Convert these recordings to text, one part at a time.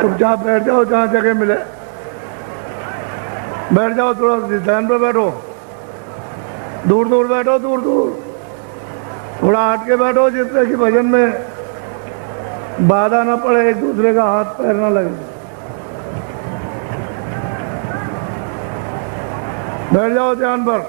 चुपचाप बैठ जाओ, जहाँ जगह मिले बैठ जाओ। थोड़ा ध्यान पे बैठो, दूर दूर बैठो, दूर दूर। थोड़ा हट के बैठो जिससे कि भजन में बाधा ना पड़े, एक दूसरे का हाथ पैर ना लगे। बैठ जाओ ध्यान पर।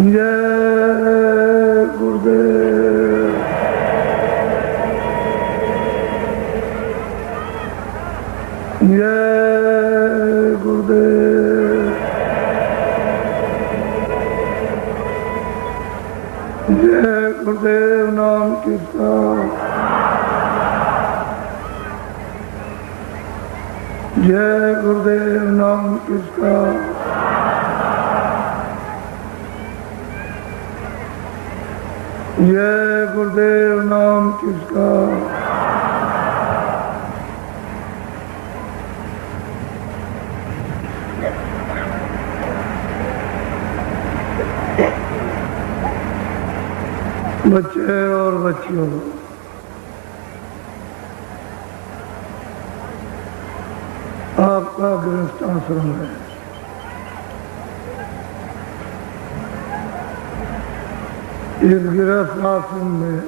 जय गुरुदेव। जय गुरुदेव। जय गुरुदेव नाम किसका। जय गुरुदेव नाम किसका। जय गुरुदेव नाम किसका। बच्चे और बच्चियों, आपका गृहस्थ आश्रम है। इस गृहस्थ आश्रम में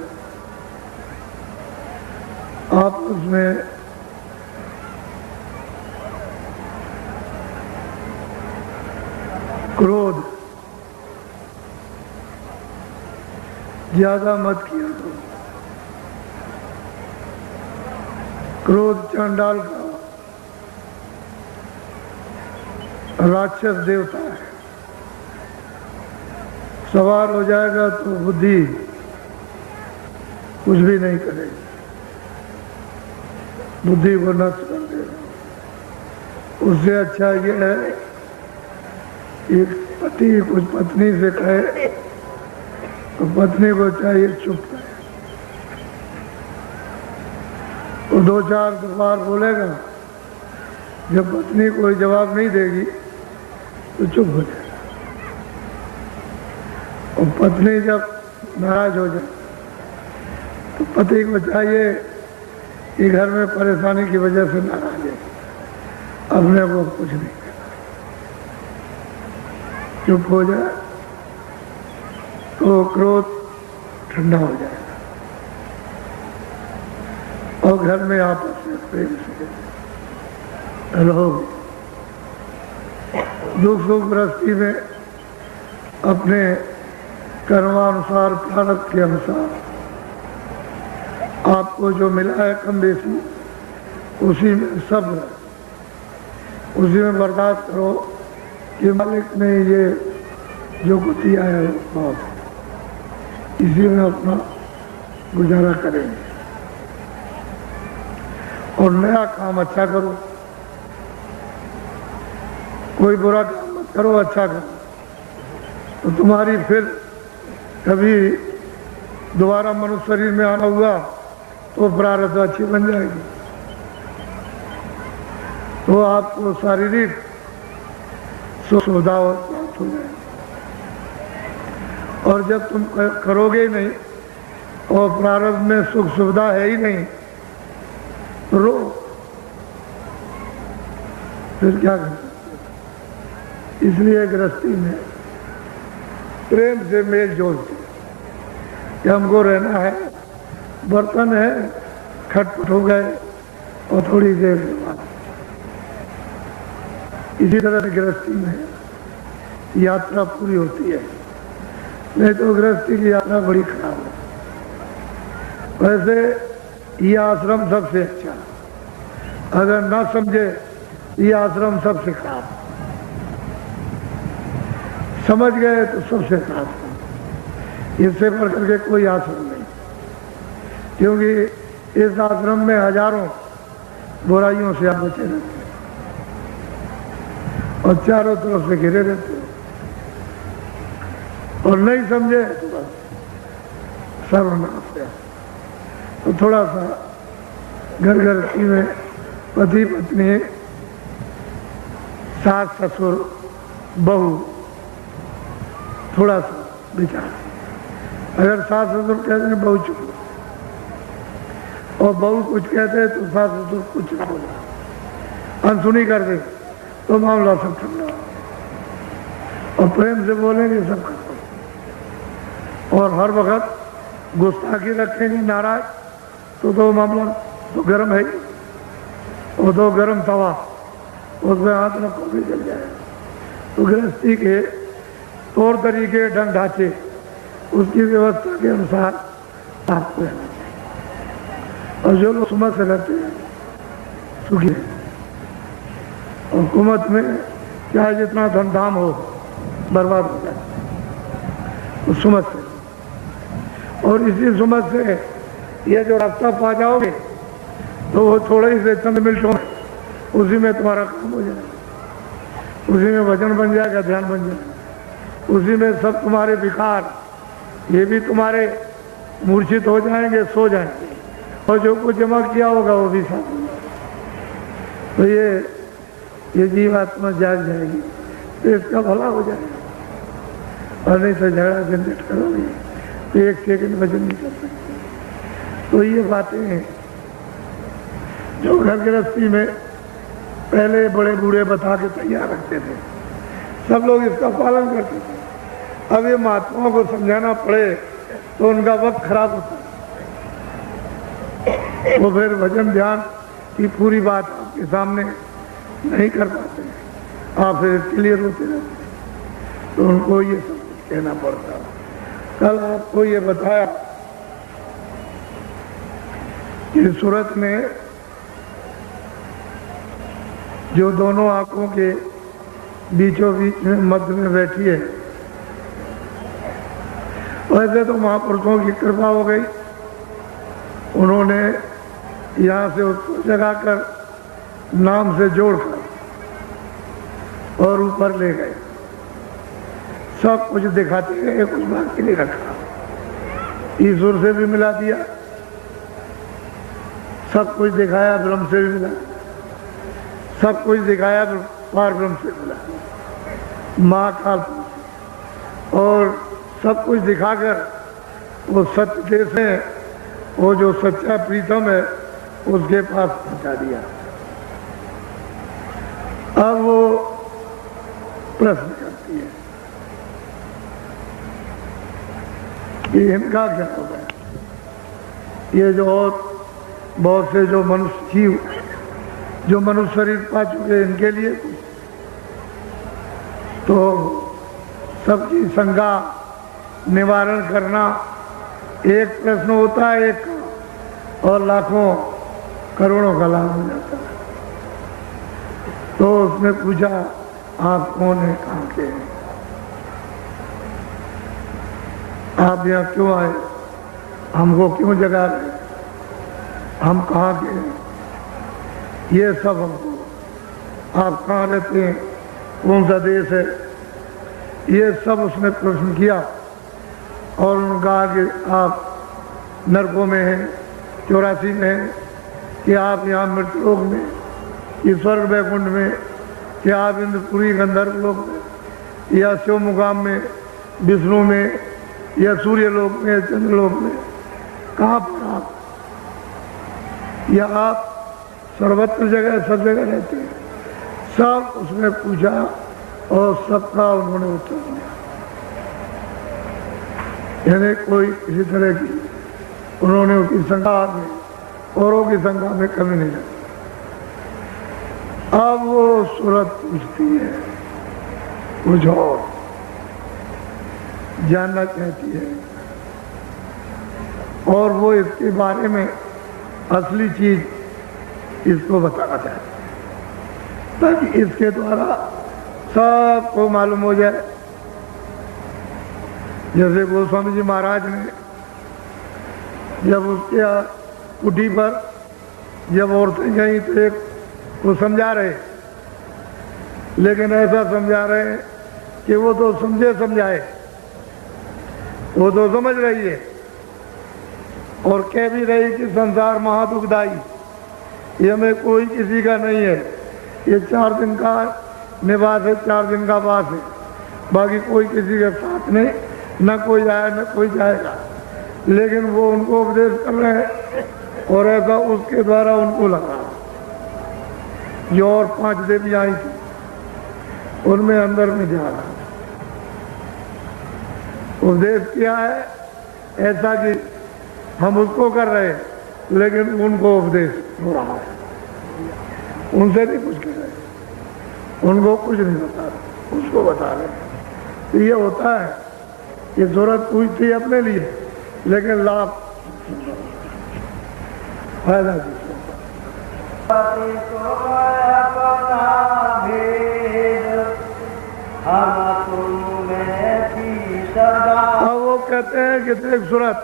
आपस में क्रोध ज्यादा मत किया करो। क्रोध चांडाल का राक्षस देवता है। सवार हो जाएगा तो बुद्धि कुछ भी नहीं करेगी, बुद्धि को नष्ट कर देगा। उससे अच्छा ये है एक पति कुछ पत्नी से कहे तो पत्नी को चाहिए चुप रहे। वो दो चार बार बोलेगा, जब पत्नी कोई जवाब नहीं देगी तो चुप हो जाए। और पत्नी जब नाराज हो जाए तो पति को चाहिए कि घर में परेशानी की वजह से नाराज है, अपने को कुछ नहीं कहना, चुप हो जाए तो क्रोध ठंडा हो जाएगा और घर में आपस में प्रेम से रहोगे। दुख सुख गृहस्थी में अपने कर्मानुसार प्रारब्ध के अनुसार आपको जो मिला है कम बेसी उसी में सब्र, उसी में बर्दाश्त करो कि मालिक ने ये जो कुछ दिया है बहुत, इसी में अपना गुजारा करेंगे। और नया काम अच्छा करो, कोई बुरा काम मत करो, अच्छा करो, तो तुम्हारी फिर कभी दोबारा मनुष्य शरीर में आना हुआ तो प्रारब्ध अच्छी बन जाएगी, तो आपको शारीरिक सुख सुविधा प्राप्त हो जाएगी। और जब तुम करोगे ही नहीं और प्रारब्ध में सुख सुविधा है ही नहीं रो, फिर क्या कर सकते। इसलिए गृहस्थी में प्रेम से मेल जोल से कि हमको रहना है, बर्तन है, खटपट हो गए और थोड़ी देर के बाद। इसी तरह से गृहस्थी में यात्रा पूरी होती है, नहीं तो गृहस्थी की यात्रा बड़ी खराब है। वैसे ये आश्रम सबसे अच्छा, अगर ना समझे ये आश्रम सबसे खराब, समझ गए तो सबसे खराब, इससे बढ़ करके कोई आश्रम नहीं। क्योंकि इस आश्रम में हजारों बुराइयों से आप बचे रहते हैं और चारों तरफ से घिरे रहते हैं, और नहीं समझे तो बस सर्वनाश है। तो थोड़ा सा घर गृहस्थी में पति पत्नी, सास ससुर बहू, थोड़ा सा विचार। अगर सास ससुर कहते हैं बहू चुप, और बहू कुछ कहते हैं तो सास ससुर कुछ ना बोला, अनसुनी कर दे तो मामला सब ठंडा, और प्रेम से बोलेंगे सब खत्म। और हर वक्त गुस्ताखी रखेंगे, नाराज, तो मामला तो गर्म है, और दो गर्म तवा, उसमें हाथ रखो भी जल जाएगा। तो गृहस्थी के तौर तरीके, ढंग ढांचे, उसकी व्यवस्था के अनुसार आपको रहना चाहिए। और जो लोग सुमत से रहते हैं सुखी है, और कुमत में चाहे जितना धन धाम हो बर्बाद हो जाए, तो सुमत से, और इसी सुमत से ये जो रास्ता पा जाओगे तो वो थोड़े ही से चंद मिनटों में उसी में तुम्हारा काम हो जाएगा, उसी में वजन बन जाएगा, ध्यान बन जाएगा, उसी में सब तुम्हारे विकार ये भी तुम्हारे मूर्छित हो जाएंगे, सो जाएंगे, और जो कुछ जमा किया होगा वो भी साथ में। तो ये जीवात्मा जाग जाएगी तो इसका भला हो जाएगा, और नहीं तो झगड़ा झंझट करोगे तो एक सेकंड वजन नहीं कर सकते। तो ये बातें हैं जो घर गृहस्थी में पहले बड़े बूढ़े बता के तैयार रखते थे, सब लोग इसका पालन करते थे। अब ये महात्माओं को समझाना पड़े तो उनका वक्त खराब होता है, वो फिर भजन ध्यान की पूरी बात आपके सामने नहीं कर पाते, आप फिर इसके लिए रोते रहते, तो उनको ये सब कहना पड़ता। कल आपको ये बताया कि सूरत में जो दोनों आंखों के बीचों बीच में मध्य में बैठी है, वैसे तो महापुरुषों की कृपा हो गई, उन्होंने यहाँ से उसको जगाकर नाम से जोड़कर और ऊपर ले गए, सब कुछ दिखाते गए, कुछ बाकी नहीं रखा, ईश्वर से भी मिला दिया, सब कुछ दिखाया, ब्रह्म से भी मिला, सब कुछ दिखाया, पार ब्रह्म से मिला, महाकाल, और सब कुछ दिखाकर वो सत्य देश है, वो जो सच्चा प्रीतम है उसके पास पहुंचा दिया। अब वो प्रश्न करती है कि इनका क्या होगा, ये जो और बहुत से जो मनुष्य जीव जो मनुष्य शरीर पा चुके इनके लिए तो सबकी शंका निवारण करना एक प्रश्न होता है, एक और लाखों करोड़ों का लाभ हो जाता है। तो उसने पूछा आप कौन है, कहाँ के हैं, आप यहाँ क्यों आए, हमको क्यों जगा रहे, हम कहाँ के हैं, ये सब हमको, आप कहाँ रहते हैं, कौन सा देश है, ये सब उसने प्रश्न किया। और उन्होंने कहा कि आप नरकों में हैं, 84 में हैं, कि आप यहाँ मृत्युलोक में, कि स्वर्ग वैकुंठ में, कि आप इंद्रपुरी गंधर्व लोक में, या शिव मुकाम में, विष्णु में, या सूर्य लोक में, चंद्रलोक में, कहाँ पर आप, या आप सर्वत्र जगह सब जगह रहते हैं। सब उसने पूछा और सबका उन्होंने उत्तर दिया। यानी कोई किसी तरह की उन्होंने उसकी संख्या में, औरों की संख्या में कमी नहीं रखी। अब वो सूरत पूछती है कुछ और, जानना चाहती है, और वो इसके बारे में असली चीज इसको बताना चाहती है, ताकि इसके द्वारा सबको मालूम हो जाए। जैसे गोस्वामी जी महाराज ने जब उसके कुटी पर जब औरतें गई तो एक वो समझा रहे, लेकिन ऐसा समझा रहे कि वो तो समझे समझाए, वो तो समझ रही है और कह भी रही कि संसार महादुखदाई, ये में कोई किसी का नहीं है, ये 4 दिन का निवास है, 4 दिन का वास है, बाकी कोई किसी के साथ नहीं, न कोई आया न कोई जाएगा। लेकिन वो उनको उपदेश कर रहे हैं और ऐसा उसके द्वारा उनको लगा। जो और 5 देवी आई थी उनमें अंदर में जा रहा उपदेश किया है ऐसा कि हम उसको कर रहे हैं, लेकिन उनको उपदेश हो रहा है, उनसे नहीं कुछ कह रहे, उनको कुछ नहीं बता रहे, उसको बता रहे। तो ये होता है कि जरूरत पूछती है अपने लिए, लेकिन लाभ फायदा भी। अब वो कहते हैं कि देख सूरत,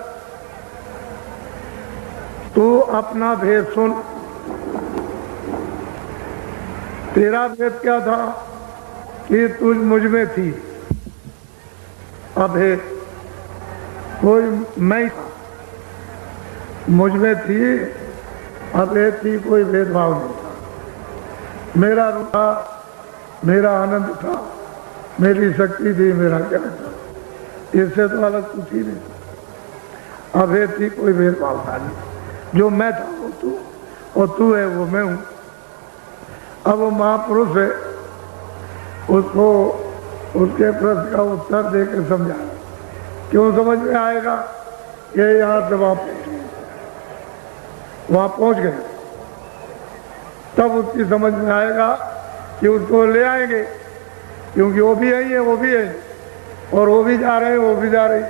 तू अपना भेद सुन। तेरा भेद क्या था कि तू मुझ में थी, अभेद कोई मैं था, मुझ में थी, अभेद थी, कोई भेदभाव नहीं था। मेरा रूप था, मेरा आनंद था, मेरी शक्ति थी, मेरा ज्ञान था, इससे तो अलग कुछ ही नहीं। अभेद थी, कोई भेदभाव था नहीं। जो मैं था वो तू, और तू है वो मैं हूं। अब वो महापुरुष है, उसको उसके प्रश्न का उत्तर देकर समझा। क्यों समझ में आएगा? ये यहां से वहां पहुंच गए, तब उसकी समझ में आएगा कि उसको ले आएंगे, क्योंकि वो भी आई है, वो भी है, और वो भी जा रहे हैं, वो भी जा रही।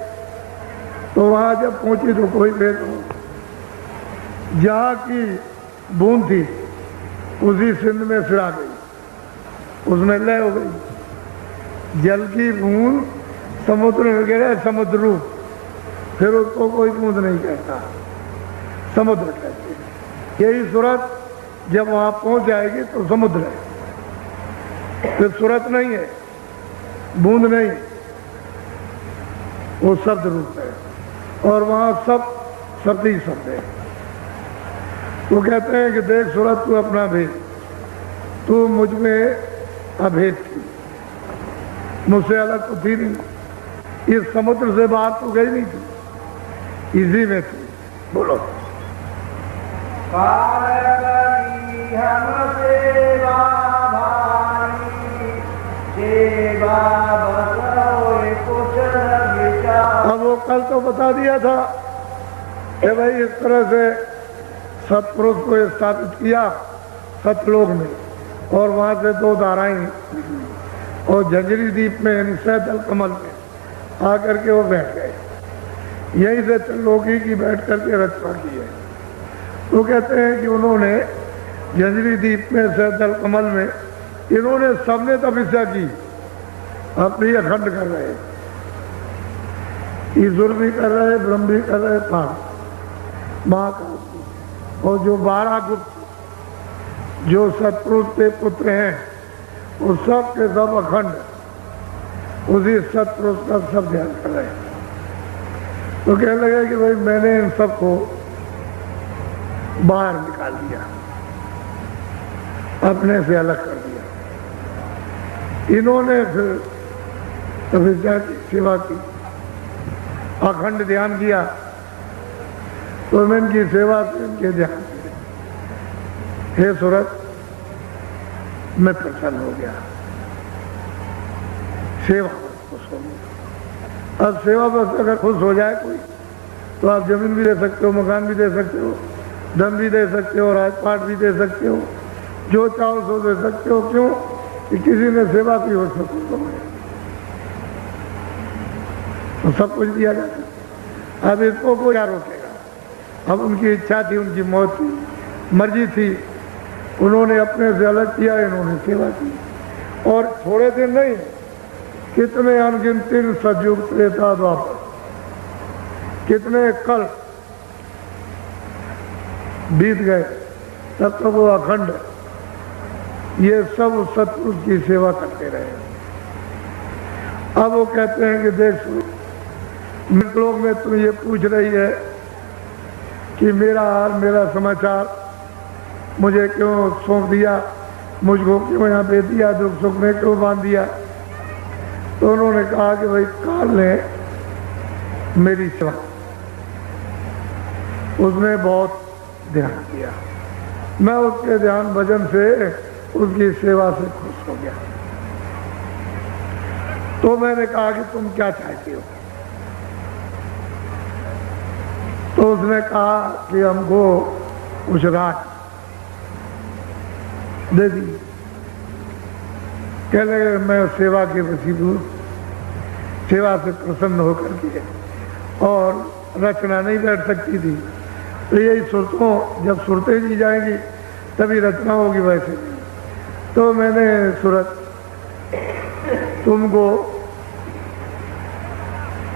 तो वहां जब पहुंची तो कोई भेद हो, जहां की बूंद थी उसी सिंध में फिरा गई, उसमें लय हो गई। जल की बूंद समुद्र में गिरे, समुद्र रूप, फिर उसको कोई बूंद नहीं कहता, समुद्र कहते हैं। यही सूरत जब वहां पहुंच जाएगी तो समुद्र है, फिर सूरत नहीं है, बूंद नहीं, वो शब्द रूप है, और वहां सब शब्द ही शब्द है। वो कहते हैं कि देख सूरत, तू अपना भेद, तू मुझ में अभेद थी, मुझसे अलग तो थी नहीं, इस समुद्र से बाहर तो गई नहीं थी, इसी में थी। बोलो। अब वो कल तो बता दिया था कि भाई इस तरह से सतपुरुष को स्थापित किया सतलोक में, और वहां से 2 धाराएं, और झंझरी द्वीप में यानी सैदल कमल में आकर के वो बैठ गए। यहीं से त्रिलोकी की बैठ करके रचना की है। तो कहते हैं कि उन्होंने झंझरी द्वीप में सैदल कमल में इन्होंने सबने तपस्या की, अपनी अखंड कर रहे, ईश्वर भी कर रहे, ब्रह्म भी कर रहे, महाकाल, और जो 12 गुप्त जो सतपुरुष के पुत्र हैं, वो सब के सब अखंड उसी सतपुरुष का सब ध्यान कर रहे हैं। तो कहने लगे कि भाई मैंने इन सबको बाहर निकाल दिया, अपने से अलग कर दिया। इन्होंने फिर तपस्या की, सेवा की, अखंड ध्यान किया, तो मैं इनकी सेवा से इनके ध्यान हे सूरत, मैं प्रसन्न हो गया, सेवा खुश हो गया। अब सेवा बस अगर खुश हो जाए कोई तो आप जमीन भी दे सकते हो, मकान भी दे सकते हो, धन भी दे सकते हो, राजपाट भी दे सकते हो, जो चाहो सो दे सकते हो। क्यों कि किसी ने सेवा की हो सकती तो सब कुछ दिया जाता। अब इसको कोई क्या रोकेगा। अब उनकी इच्छा थी, उनकी मौत थी, मर्जी थी, उन्होंने अपने से अलग किया, इन्होंने सेवा की। और थोड़े दिन नहीं, कितने अनगिनत सतयुग त्रेता द्वापर, कितने कल बीत गए, तब तक वो अखंड ये सब सतपुरुष की सेवा करते रहे। अब वो कहते हैं कि देख लोग में तू ये पूछ रही है कि मेरा हाल, मेरा समाचार, मुझे क्यों सौंप दिया, मुझको क्यों यहाँ पे दिया, दुख सुख में क्यों बांध दिया। तो उन्होंने कहा कि भाई काल ने मेरी सेवा, उसने बहुत ध्यान किया, मैं उसके ध्यान भजन से, उसकी सेवा से खुश हो गया। तो मैंने कहा कि तुम क्या चाहती हो। तो उसने कहा कि हमको कुछ रात दे दी। कह लगे मैं सेवा के वसीले, सेवा से प्रसन्न होकर के, और रचना नहीं बैठ सकती थी, तो यही सुरतों, जब सुरतें दी जाएंगी तभी रचना होगी, वैसे नहीं। तो मैंने सूरत तुमको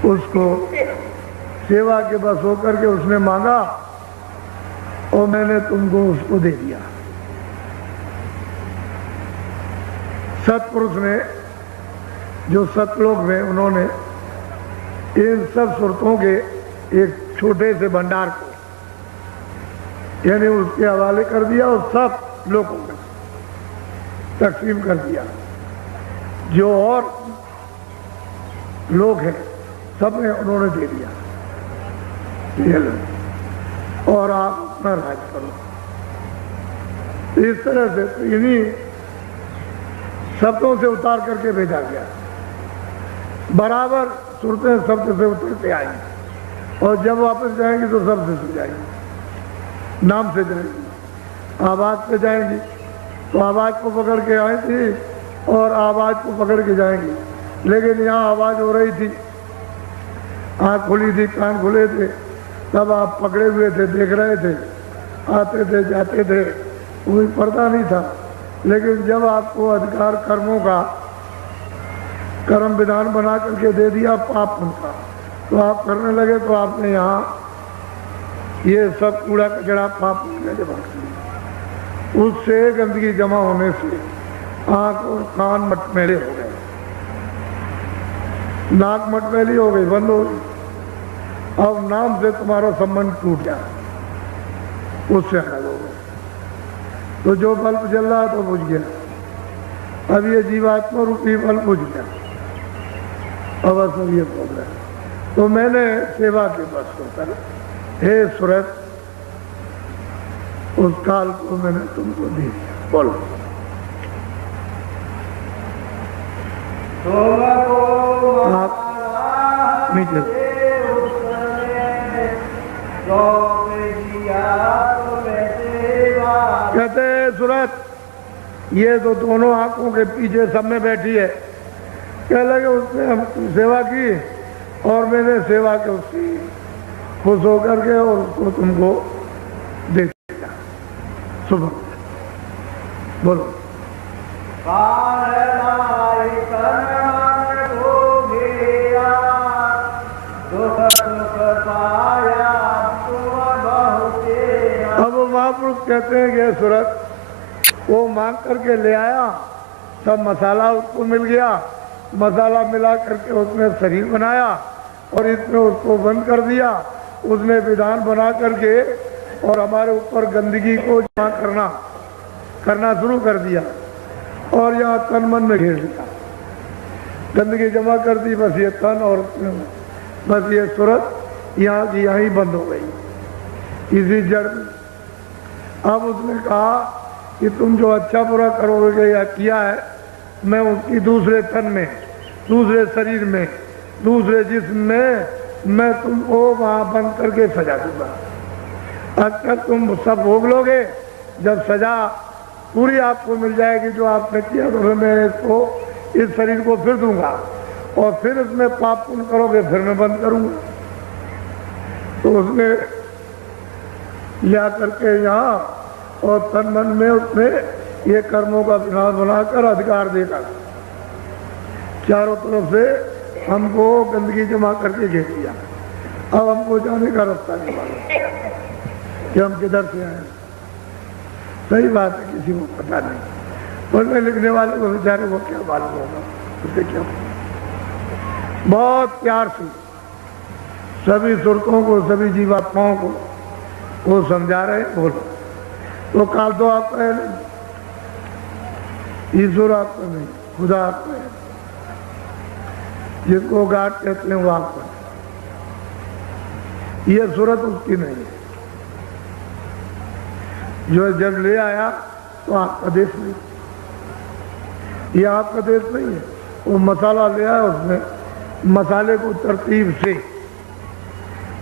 उसको सेवा के बस होकर के उसने मांगा और मैंने तुमको उसको दे दिया। सतपुरुष ने, जो सतलोक में, उन्होंने इन सब सुरतों के एक छोटे से भंडार को यानी उसके हवाले कर दिया और सब लोगों में तकसीम कर दिया। जो और लोग हैं सब ने उन्होंने दे दिया, ये लो और आप अपना राज करो। इस तरह से तो इन्हीं शब्दों से उतार करके भेजा गया। बराबर सुरतें शब्द से उतरते आएंगी और जब वापस जाएंगी तो शब्द से जाएंगी, नाम से जाएंगी, आवाज से जाएंगी तो आवाज को पकड़ के आई थी और आवाज को पकड़ के जाएंगी। लेकिन यहाँ आवाज हो रही थी, आँख खुली थी, कान खुले थे, तब आप पकड़े हुए थे, देख रहे थे, आते थे, जाते थे, कोई पर्दा नहीं था। लेकिन जब आपको अधिकार कर्मों का कर्म विधान बना करके दे दिया पाप उनका, तो आप करने लगे। तो आपने यहाँ ये सब कूड़ा कचड़ा पाप उनके जमा कर दिया। उससे गंदगी जमा होने से आँख और कान मटमैले हो गए, नाक मटमैली हो गई, बंद हो गई। अब नाम से तुम्हारा संबंध टूट गया, उससे अलग हो गए। तो जो बल्ब जल रहा तो बुझ गया। अब ये जीवात्मा रूपी बल्ब बुझ गया, अब असर ये बोल रहा है। तो मैंने सेवा के बस होकर, हे सूरत, उस काल को मैंने तुमको दी। बोलो आप नीचे कहते सूरत, ये तो दोनों आंखों के पीछे सब में बैठी है। कह लगे उसने हम सेवा की और मैंने सेवा के उसकी खुश होकर के और उसको तुमको दे दिया। सुबह बोलो अब महापुरुष कहते हैं कि सूरत, वो मांग करके ले आया, सब मसाला उसको मिल गया, मसाला मिला करके उसने शरीर बनाया और इसमें उसको बंद कर दिया। उसने विधान बना करके और हमारे ऊपर गंदगी को जमा करना शुरू कर दिया और यहाँ तन मन में घेर लिया, गंदगी जमा कर दी। बस ये तन और बस ये सूरत यहाँ की यहीं बंद हो गई, इसी जड़ में। अब उसने कहा कि तुम जो अच्छा बुरा करोगे या किया है, मैं उसकी दूसरे तन में, दूसरे शरीर में, दूसरे जिस्म में मैं तुमको वहाँ बंद करके सजा दूंगा। अगर तुम सब भोग लोगे, जब सजा पूरी आपको मिल जाएगी जो आपने किया, तो फिर मैं इसको, इस शरीर को फिर दूंगा और फिर इसमें पाप पुण्य करोगे, फिर मैं बंद करूंगा। तो उसने लिया करके यहाँ और तन मन में उसने ये कर्मों का विनाश बनाकर अधिकार देकर चारों तरफ से हमको गंदगी जमा करके घेर दिया। अब हमको जाने का रास्ता नहीं मालूम कि हम किधर से आए। सही बात है, किसी को पता नहीं, पढ़ने लिखने वाले को बेचारे को क्या मालूम होगा, उससे क्या। बहुत प्यार से सभी सुरतों को, सभी जीवात्माओं को वो समझा रहे। बोलो तो काल तो आपका है नहीं, ईश्वर आपका नहीं, खुदा आपका है, जिसको गाड कहते हैं वो आपका, ये सूरत उसकी नहीं है। जो जब ले आया तो आपका देश नहीं, ये आपका देश नहीं है। वो मसाला ले आया, उसने मसाले को तरतीब से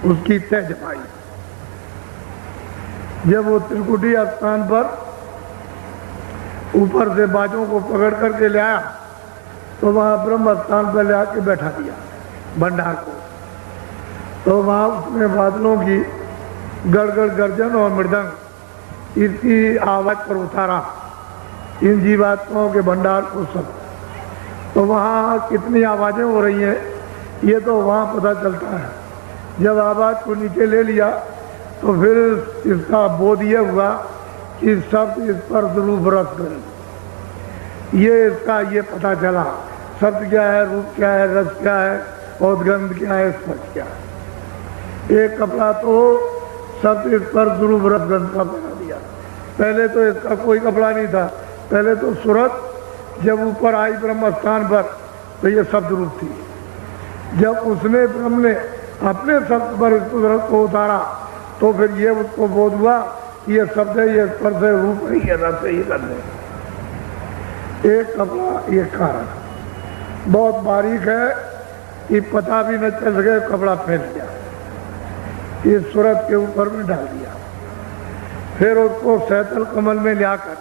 उसकी तय जमाई। जब वो त्रिकुटी स्थान पर ऊपर से बाजों को पकड़ करके ले आया, तो वहाँ ब्रह्म स्थान पर ले आके बैठा दिया भंडार को। तो वहाँ उसने बादलों की गड़गड़ गर्जन और मृदंग इसकी आवाज पर उतारा इन जीवात्माओं के भंडार को सब। तो वहाँ कितनी आवाजें हो रही हैं ये तो वहाँ पता चलता है। जब आवाज को नीचे ले लिया तो फिर इसका बोध ये हुआ कि शब्द इस पर रूप रस गंध, ये इसका ये पता चला शब्द क्या है, रूप क्या है, रस क्या है और गंध क्या है, स्पर्श क्या है। एक कपड़ा तो शब्द इस पर रूप रस गंध का बना दिया। पहले तो इसका कोई कपड़ा नहीं था, पहले तो सूरत जब ऊपर आई ब्रह्म स्थान पर तो ये शब्द रूप थी। जब उसने ब्रह्म ने अपने शब्द पर इस सूरत को उतारा तो फिर ये उसको बोध हुआ कि ये शब्द है, ये स्पर्श है, रूप है, ये रस है, ये गंध है। एक कपड़ा एक कारण बहुत बारीक है कि पता भी न चल सके, कपड़ा फेंक दिया, इस सूरत के ऊपर में डाल दिया। फिर उसको सैतल कमल में लाकर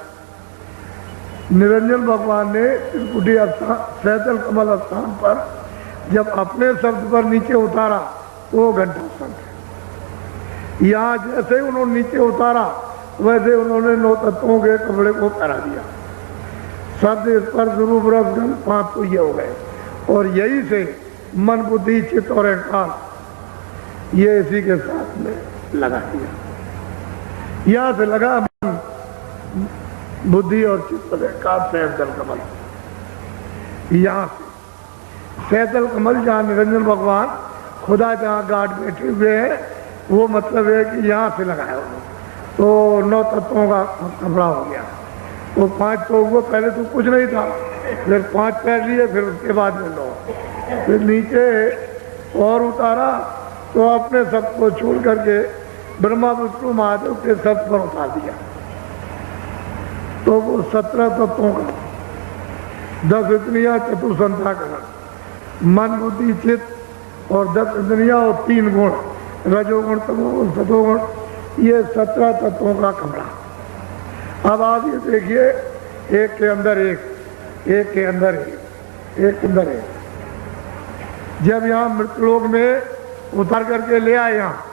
निरंजन भगवान ने त्रिकुटी सैतल कमल स्थान पर जब अपने शब्द पर नीचे उतारा तो वो घंटा शब्द। यहाँ जैसे उन्होंने नीचे उतारा वैसे उन्होंने 9 तत्वों के कपड़े को पहना दिया। शब्द इस पर रूप रस गंध 5 तो ये हो गए, और यही से मन बुद्धि चित्त और अहंकार ये इसी के साथ में लगा दिया। यहाँ से लगा मन बुद्धि और चित्त और अहंकार सैतल कमल। यहाँ से सैतल कमल जहाँ निरंजन भगवान खुदा जहाँ गार्ड बैठे हुए हैं, वो मतलब है कि यहाँ से लगाया उन्होंने। तो 9 तत्वों का कपड़ा हो गया। तो 5 तो वो पहले तो कुछ नहीं था, फिर 5 पहन लिए, फिर उसके बाद में 9, फिर नीचे और उतारा तो अपने सब को छोड़ करके ब्रह्मा विष्णु महादेव के सब पर उतार दिया। तो वो 17 तत्वों का 10 इंद्रियां चतुर्संध्याकरण मन बुद्धि चित्त और 10 इंद्रियां और 3 गुण रजोगुण तमोगुण सतोगुण, ये 17 तत्वों का कमरा। अब आप ये देखिए, एक के अंदर एक, एक के अंदर एक, एक के अंदर एक। जब यहाँ मृतलोक में उतार करके ले आए यहाँ,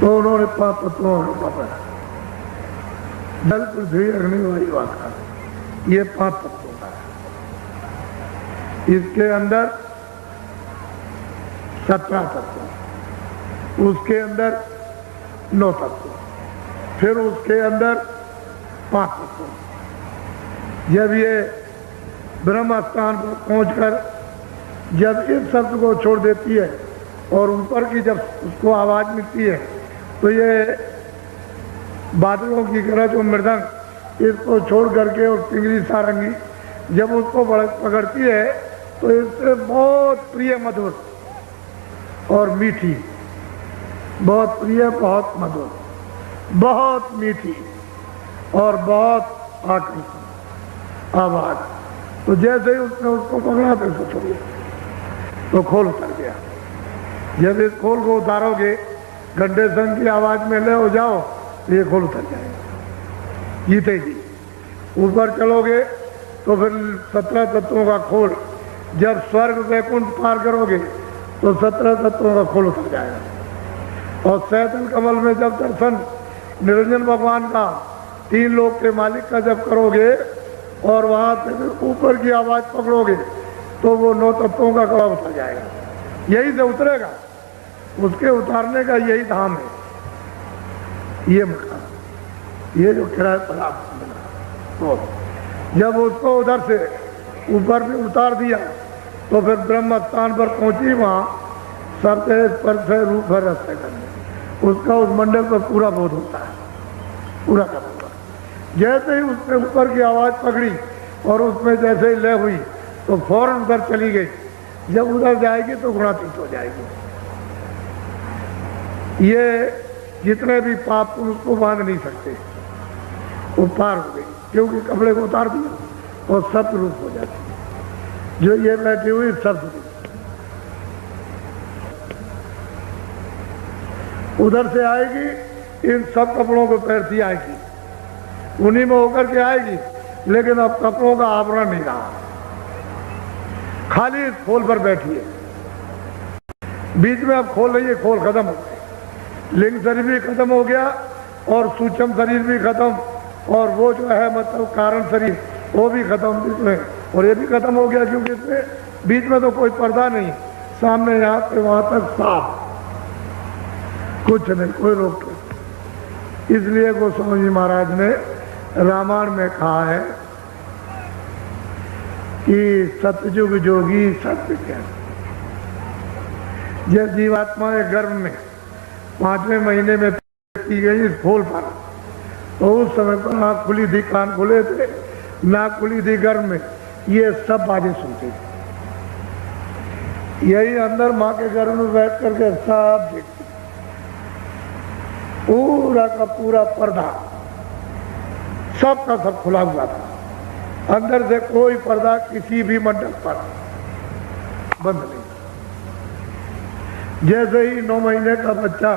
तो उन्होंने 5 तत्वों का पकड़ा, जल पृथ्वी अग्नि वायु आकाश, ये 5 तत्वों का है। इसके अंदर 17 तत्व, उसके अंदर 9 तत्व, फिर उसके अंदर 5 तत्व। जब ये ब्रह्म स्थान पर पहुंचकर जब इस शब्द को छोड़ देती है और ऊपर की जब उसको आवाज मिलती है तो ये बादलों की गरज और मृदंग इसको छोड़ करके और पिंगली सारंगी जब उसको पकड़ती है तो इससे बहुत प्रिय मधुर और मीठी, बहुत प्रिय बहुत मधुर बहुत मीठी और बहुत आकर्षक आवाज। तो जैसे ही उसने उसको पकड़ा तो खोल उतर गया। जब इस खोल को उतारोगे, घंटे संग की आवाज में ले हो जाओ तो ये खोल उतर जाएगा जीते जी। ऊपर चलोगे तो फिर 17 तत्वों का खोल, जब स्वर्ग वैकुंठ पार करोगे तो 17 तत्वों का खोल उतर जाएगा। और सैतन कमल में जब दर्शन निरंजन भगवान का, 3 लोक के मालिक का जब करोगे और वहां से ऊपर की आवाज पकड़ोगे तो वो 9 तत्वों का कड़ा उतर जाएगा। यही से उतरेगा, उसके उतारने का यही धाम है। ये मकान, ये जो किराए पर आपको मिला, तो जब उसको उधर से ऊपर भी उतार दिया तो फिर ब्रह्म स्थान पर पहुंची। वहां सबसे स्पर्श है, रूप है, रस है करने, उसका उस मंडल पर पूरा बोध होता है, पूरा का पूरा। जैसे ही उसने ऊपर की आवाज पकड़ी और उसमें जैसे ही लय हुई तो फौरन उधर चली गई। जब उधर जाएगी तो गुणातीत हो जाएगी। ये जितने भी पाप उसको बांध नहीं सकते, वो पार हो गई, क्योंकि कपड़े को उतार दिया और सत्य रूप हो जाती है। जो ये बैठी हुई सत्य रूप, उधर से आएगी, इन सब कपड़ों को पहनती आएगी, उन्हीं में होकर के आएगी। लेकिन अब कपड़ों का आवरण नहीं रहा, खाली खोल पर बैठी है। बीच में अब खोल रही है, खोल खत्म हो गई। लिंग शरीर भी खत्म हो गया और सूक्ष्म शरीर भी खत्म, और वो जो है मतलब कारण शरीर वो भी खत्म इसमें, और ये भी खत्म हो गया, क्योंकि इसमें बीच में तो कोई पर्दा नहीं, सामने यहाँ से वहां तक साफ, कुछ नहीं, कोई रोक टोक। इसलिए गोस्वामी जी महाराज ने रामायण में कहा है कि सतयुग जोगी सत्य क्या। जब जीवात्मा के गर्भ में 5वें महीने में की गई इस फूल पर, तो उस समय पर आँख खुली थी, कान खुले थे, नाक खुली थी गर्भ में, ये सब बातें सुनती थी। यही अंदर माँ के गर्भ में बैठ करके सब देखती, पूरा का पूरा पर्दा सब का सब खुला हुआ था। अंदर से कोई पर्दा किसी भी मंडल पर बंद नहीं। जैसे ही 9 महीने का बच्चा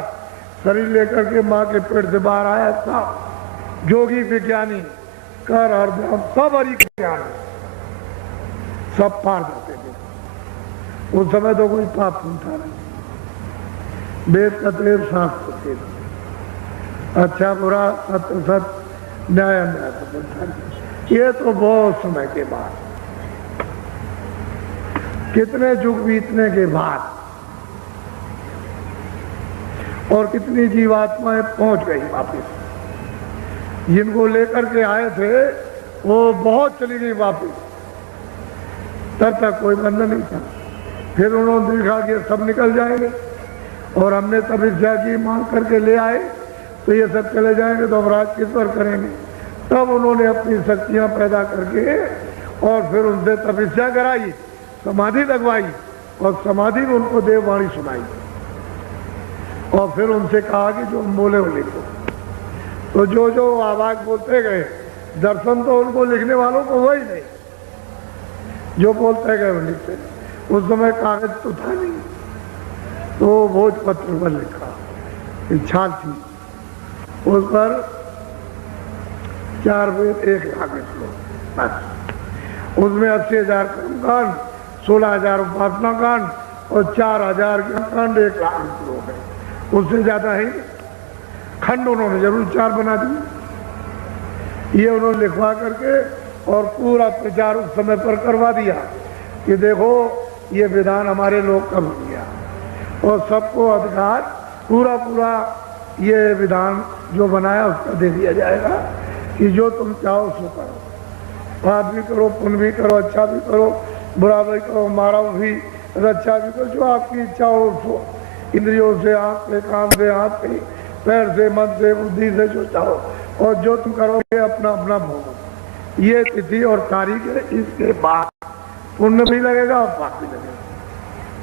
शरीर लेकर के माँ के पेट से बाहर आया था, जोगी विज्ञानी कर और ध्यान सब हरि ज्ञान सब पार जाते थे। उस समय तो कोई पाप नहीं था, वेद कतरे शास्त्र थे, अच्छा बुरा सत्य सत्य न्याय अन्याय। ये तो बहुत समय के बाद, कितने युग बीतने के बाद, और कितनी जीवात्माएं पहुंच गई वापिस। जिनको लेकर के आए थे वो बहुत चली गई वापिस, तब तक कोई बंधन नहीं था। फिर उन्होंने देखा कि सब निकल जाएंगे, और हमने तपस्या की, मांग करके ले आए, तो ये सब चले जाएंगे तो हम राज किस पर करेंगे। तब उन्होंने अपनी शक्तियां पैदा करके और फिर उनसे तपस्या कराई, समाधि लगवाई, और समाधि में उनको देववाणी सुनाई, और फिर उनसे कहा कि जो हम बोले वो लिखो। तो जो जो आवाज बोलते गए, दर्शन तो उनको लिखने वालों को वही नहीं, जो बोलते गए वो लिखते। उस समय कागज तो था नहीं, तो भोजपत्र पर लिखा, छाल थी, उस पर 4 वेद 1 लाख श्लोक बस। उसमें 80,000 कर्मकांड, 16,000 उपासना कांड और 4,000 कांड, 1 लाख श्लोक है, उससे ज्यादा है। खंड उन्होंने जरूर 4 बना दिए। ये उन्होंने लिखवा करके और पूरा प्रचार उस समय पर करवा दिया कि देखो ये विधान हमारे लोग का बन गया, और सबको अधिकार पूरा पूरा ये विधान जो बनाया उसका दे दिया जाएगा कि जो तुम चाहो सो करो, पाप भी करो, पुण्य भी करो, अच्छा भी करो, बुरा भी करो, मारो भी, रक्षा भी करो, जो आपकी इच्छा हो सो, इंद्रियों से, आंख से, कान से, हाथ से, पैर से, मन से, बुद्धि से, जो चाहो, और जो तुम करोगे अपना अपना भोगो। ये तिथि और तारीख है, इसके बाद पुण्य भी लगेगा और पाप भी लगेगा।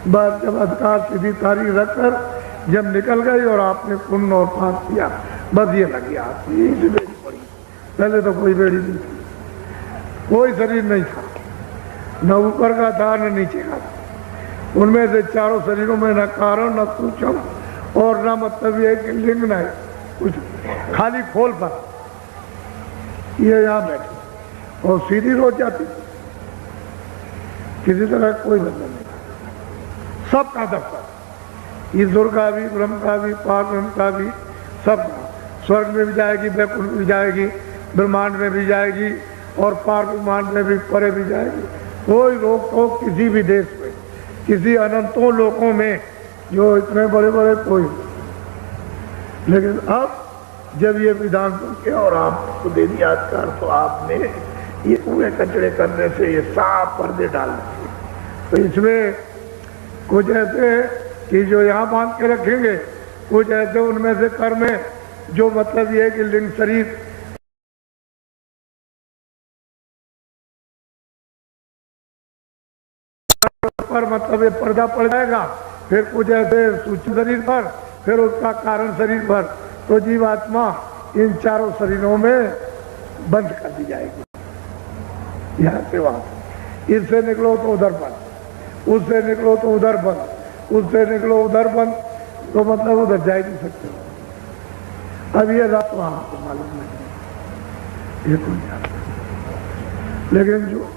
बस जब अधिकार तिथि तारीख रखकर जब निकल गई और आपने पुण्य और पाप किया बस ये लगी हाथ, यही से बेड़ी पड़ी। पहले तो कोई बेड़ी नहीं थी, कोई शरीर नहीं था, न ऊपर का था न नीचे का था। उनमें से चारों शरीरों में न कारण न सूक्ष्म और न मतलब ये कि लिंग न कुछ, खाली खोल पर ये यहाँ बैठे और सीधी रोज जाती, किसी तरह कोई बंधन नहीं, सबका दफ्तर, ईश्वर का भी, ब्रह्म का भी, पारब्रह्म का भी, सब। स्वर्ग में भी जाएगी, वैकुंठ में भी जाएगी, ब्रह्मांड में भी जाएगी और पार ब्रह्मांड में भी, परे भी जाएगी। कोई रोक टोक किसी भी देश में, किसी अनंतों लोगों में जो इतने बड़े बड़े कोई। लेकिन अब जब ये विधान सुन के और आपको दे दिया अधिकार, तो आपने ये कूड़े कचड़े करने से ये साफ पर्दे डालने थे। तो इसमें कुछ ऐसे कि जो यहाँ बांध के रखेंगे, कुछ ऐसे उनमें से कर्म है जो मतलब ये है कि लिंग शरीर पर मतलब ये पर्दा पड़ जाएगा, फिर कुछ ऐसे सूक्ष्म शरीर पर, फिर उसका कारण शरीर पर। तो जीवात्मा इन चारों शरीरों में बंद कर दी जाएगी, यहाँ से वहां, इससे निकलो तो उधर बंद, उससे निकलो तो उधर बंद, उससे निकलो उधर बंद, तो मतलब उधर जा ही नहीं सकते। अब ये रात वहां को मालूम नहीं, ये कोई जानता। लेकिन जो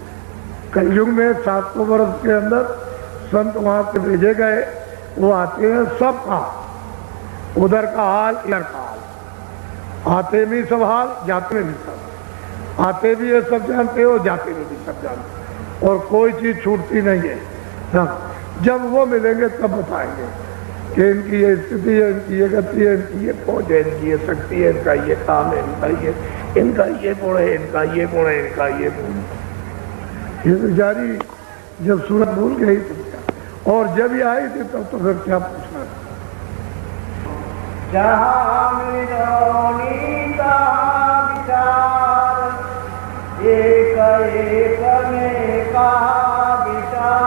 कलयुग में 700 वर्ष के अंदर संत वहां से भेजे गए, वो आते हैं सबका, उधर का हाल इधर का हाल, आते भी सब हाल, जाते में भी सब, आते भी ये सब जानते हो, जाते में भी सब जानते, और कोई चीज छूटती नहीं है। सब जब वो मिलेंगे तब बताएंगे कि इनकी ये स्थिति है, इनकी ये गति है, इनकी ये पहुंच है, इनकी ये शक्ति है, इनका ये काम है, इनका ये गुण है, इनका ये गुण है, इनका ये गुण है। ये बेचारी जब सूरत भूल गई तो क्या, और जब ये आई थी तब तो फिर क्या पूछना।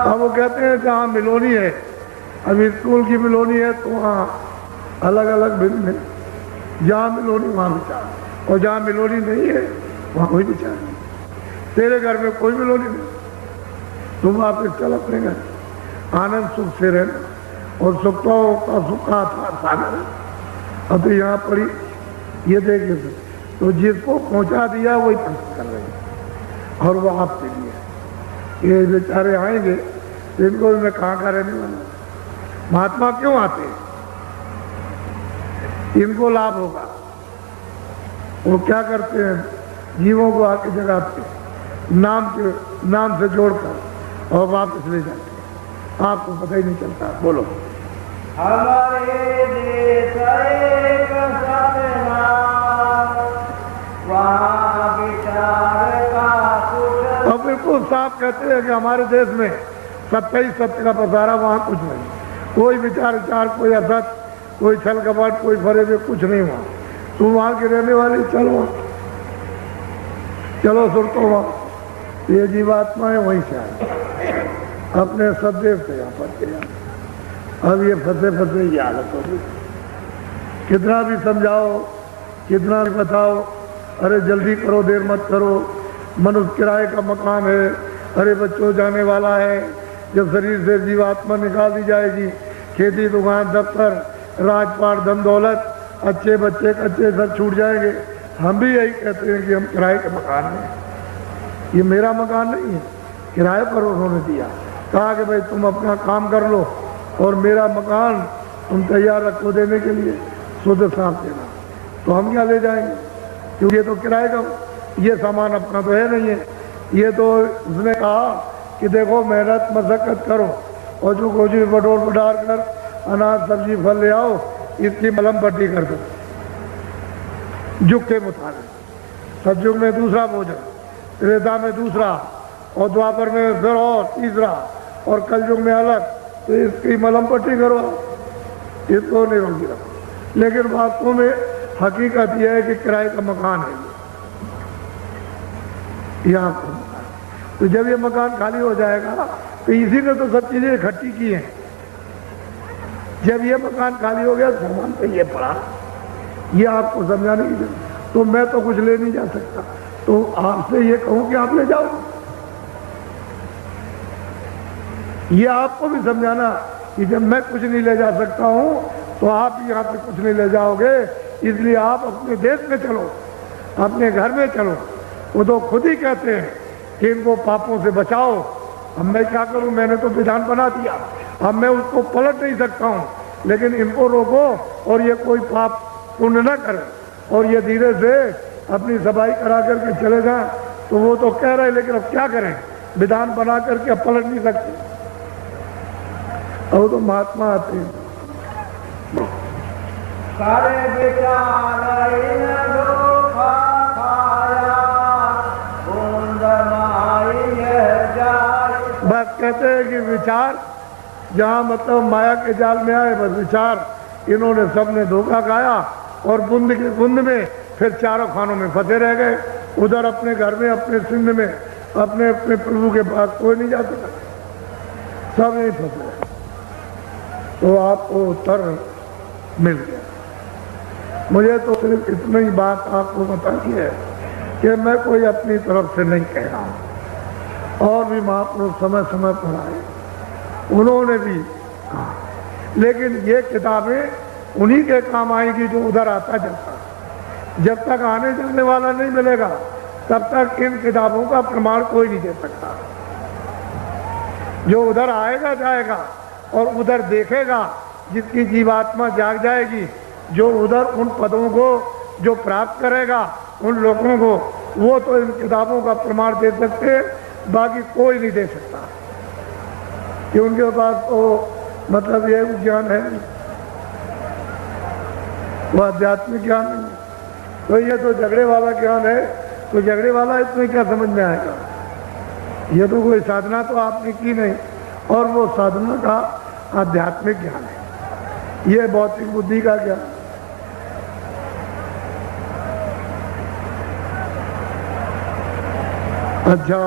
अब वो कहते हैं जहाँ मिलोनी है, अभी स्कूल की मिलोनी है तो वहाँ अलग अलग भिन्न है, जहाँ मिलोनी वहाँ विचार, और जहाँ मिलोनी नहीं है वहाँ कोई विचार नहीं। तेरे घर में कोई मिलोनी नहीं, तुम वापस चल अपने घर, आनंद सुख से रहना, और सुख का सुख का था सागर। अब तो यहाँ पड़ी ये देखे तो जिसको पहुंचा दिया वही पसंद कर रहे हैं, और वो आपके लिए। ये बेचारे आएंगे तो इनको मैं कहाँ का रहने वाला। महात्मा क्यों आते हैं? इनको लाभ होगा। वो क्या करते हैं, जीवों को आके जगाते हैं, नाम से जोड़कर और वापस ले जाते हैं, आपको पता ही नहीं चलता। बोलो। हमारे देश एक सतनाम, वहाँ विचार का कुछ। और बिल्कुल साफ कहते हैं कि हमारे देश में सत्य ही सत्य का पसारा, वहाँ कुछ नहीं, कोई विचार, कोई असत, कोई छल कपट, कोई फरे में कुछ नहीं वहाँ। तुम वहाँ के रहने वाले, चलो चलो सुरतो वहाँ, ये जीवात्मा है वहीं से आए, अपने सदैव से यहाँ पर गया। अब ये फंसे फंसे ये हालत होगी। कितना भी समझाओ, कितना भी बताओ, अरे जल्दी करो, देर मत करो, मनुष्य किराए का मकान है, अरे बच्चों जाने वाला है, जब शरीर से जीवात्मा निकाल दी जाएगी, खेती दुकान दफ्तर राजपाट धन दौलत, अच्छे बच्चे कच्चे सब छूट जाएंगे। हम भी यही कहते हैं कि हम किराए के मकान में, ये मेरा मकान नहीं है, किराए पर उन्होंने दिया, कहा कि भाई तुम अपना काम कर लो और मेरा मकान तुम तैयार रखो देने के लिए, शुद्ध साफ देना। तो हम क्या ले जाएंगे, क्योंकि ये तो किराए का, ये सामान अपना तो है नहीं है। ये तो उसने कहा कि देखो मेहनत मशक्कत करो और जो गोजी बटोर बटार कर अनाज सब्जी फल ले आओ, इसकी मलम पट्टी कर दो युग के मुताबिक। सतयुग में दूसरा भोजन, त्रेता में दूसरा, और द्वापर में फिर और तीसरा, और कलयुग में अलग। तो इसकी मलम पट्टी करो, इसको नहीं रोकी रखो। लेकिन वास्तव में हकीकत यह है कि किराए का मकान है यहाँ पर। तो जब ये मकान खाली हो जाएगा तो इसी ने तो सब चीजें इकट्ठी की हैं। जब ये मकान खाली हो गया सामान तो ये पड़ा, ये आपको समझाने की जरूरत। तो मैं तो कुछ ले नहीं जा सकता, तो आपसे ये कहूं कि आप ले जाओ। ये आपको भी समझाना कि जब मैं कुछ नहीं ले जा सकता हूं तो आप यहाँ से कुछ नहीं ले जाओगे, इसलिए आप अपने देश में चलो, अपने घर में चलो। वो तो खुद ही कहते हैं कि इनको पापों से बचाओ। अब मैं क्या करूं, मैंने तो विधान बना दिया, अब मैं उसको पलट नहीं सकता हूं, लेकिन इनको रोको और ये कोई पाप पुण्य न करे और ये धीरे से अपनी सफाई करा करके चले जाएं। तो वो तो कह रहे, लेकिन अब क्या करें, विधान बना करके अब पलट नहीं सकते। अब तो महात्मा आते हैं। सारे विचार इन धोखा खाया, बूंद माई जाए। बस कहते हैं कि विचार जहाँ मतलब माया के जाल में आए, बस विचार इन्होंने सबने धोखा खाया और बूंद के बूंद में फिर चारों खानों में फंसे रह गए। उधर अपने घर में, अपने सिंध में, अपने अपने प्रभु के पास कोई नहीं जा सका, सब यही फंसे। तो आपको उत्तर मिल गया। मुझे तो सिर्फ इतना ही बात आपको बतानी है कि मैं कोई अपनी तरफ से नहीं कह रहा हूं। और भी महापुरुष समय समय पर आए, उन्होंने भी कहा, लेकिन ये किताबें उन्हीं के काम आएगी जो उधर आता जाता। जब तक आने जाने वाला नहीं मिलेगा तब तक इन किताबों का प्रमाण कोई नहीं दे सकता। जो उधर आएगा जाएगा और उधर देखेगा, जिसकी जीवात्मा जाग जाएगी, जो उधर उन पदों को जो प्राप्त करेगा उन लोगों को, वो तो इन किताबों का प्रमाण दे सकते हैं, बाकी कोई नहीं दे सकता कि उनके पास तो मतलब ये ज्ञान है, वो आध्यात्मिक ज्ञान नहीं है। तो ये तो झगड़े वाला ज्ञान है, तो झगड़े वाला इसमें क्या समझ में आएगा। ये तो कोई साधना तो आपने की नहीं, और वो साधना का आध्यात्मिक ज्ञान है, ये भौतिक बुद्धि का ज्ञान। अच्छा